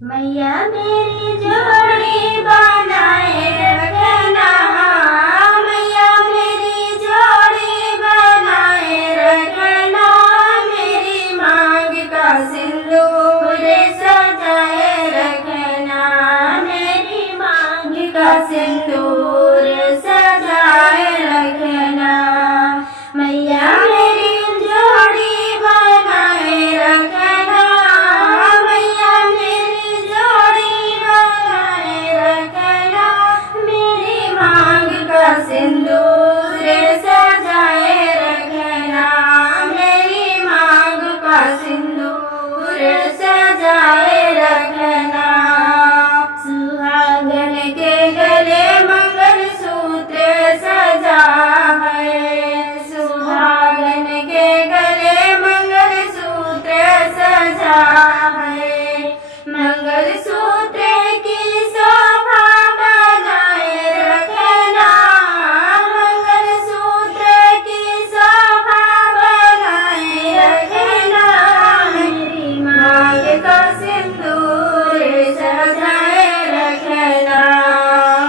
मैया मेरी जोड़ी बनाए रखना, मैया मेरी जोड़ी बनाए रखना, मेरी मांग का सिंदूर सजाए रखना, मेरी मांग का सिंदूर सजाए रखना। मैया मेरी जोड़ी बनाए रखना, मैया मेरी जोड़ी बनाए रखना, मेरी मांग का सिंदूर सजाए रखना, मेरी मांग का सिंदूर सजाए रखना। सुहागन के गले मंगलसूत्र सजा है, सुहागन के गले मंगलसूत्र सजा है, मंगलसूत्र की शोभा बनाए रखना, मंगलसूत्र की शोभा बनाए रखना, मेरी मांग का सिंदूर सजाए रखना,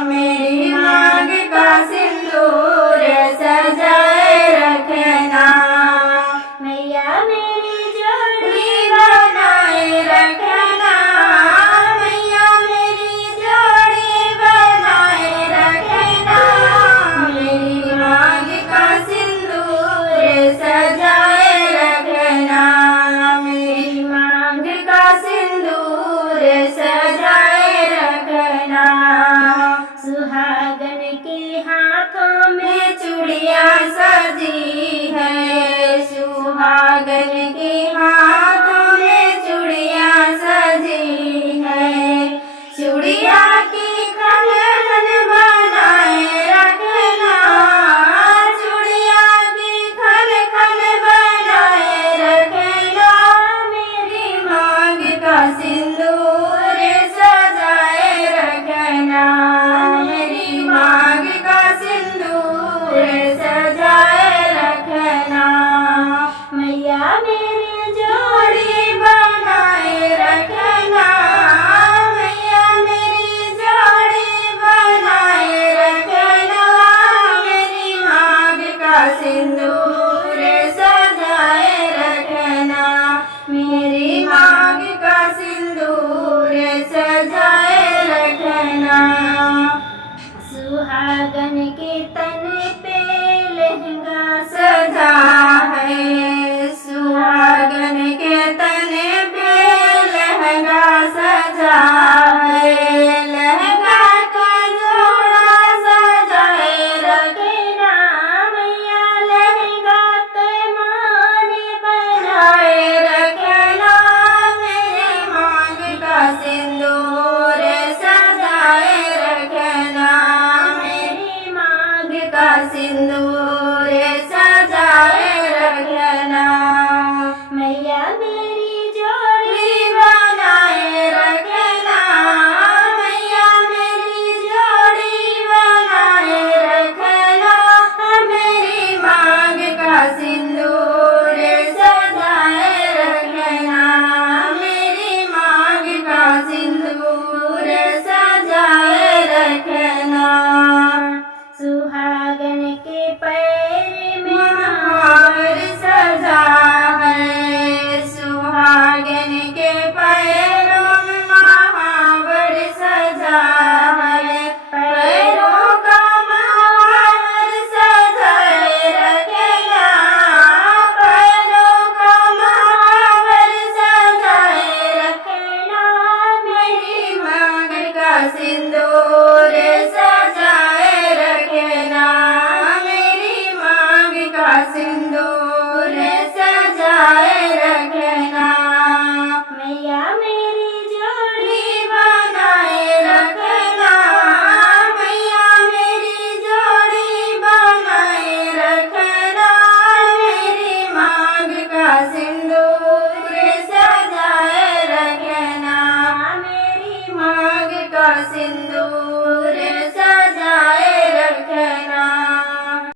मेरी मांग का सिंदूर सजाए रखना। मैया मेरी जोड़ी बनाए रखना, मैया मेरी जोड़ी बनाए रखना, मेरी मांग का सिंदूर सजाए रखना, मेरी मांग का सिंदूर सजाए रखना। सुहागन के हाथों में चूड़ियां सजी है, सुहागन के हाथों में चूड़ियां सजी है, चूड़िया की खन खन बनाए रखना, चूड़िया की खन खन बनाए रखना, मेरी मांग का सिंदूर सजाए रखना, मेरी मांग का सिंदूर सजाए रखना। मैया मेरी जोड़ी बनाए रखना, मैया मेरी जोड़ी बनाए रखना, मेरी मांग का सिंदूर सजाए रखना, मेरी मांग का सिंदूर सजाए रखना। सुहागन के तन पे लहंगा सजा है, सुहागन के तन पे लहंगा सजा है, लहंगा का जोड़ा सजाए रखना, मैया लहंगा के माने बनाए रखना, मेरी मांग का सिंदूर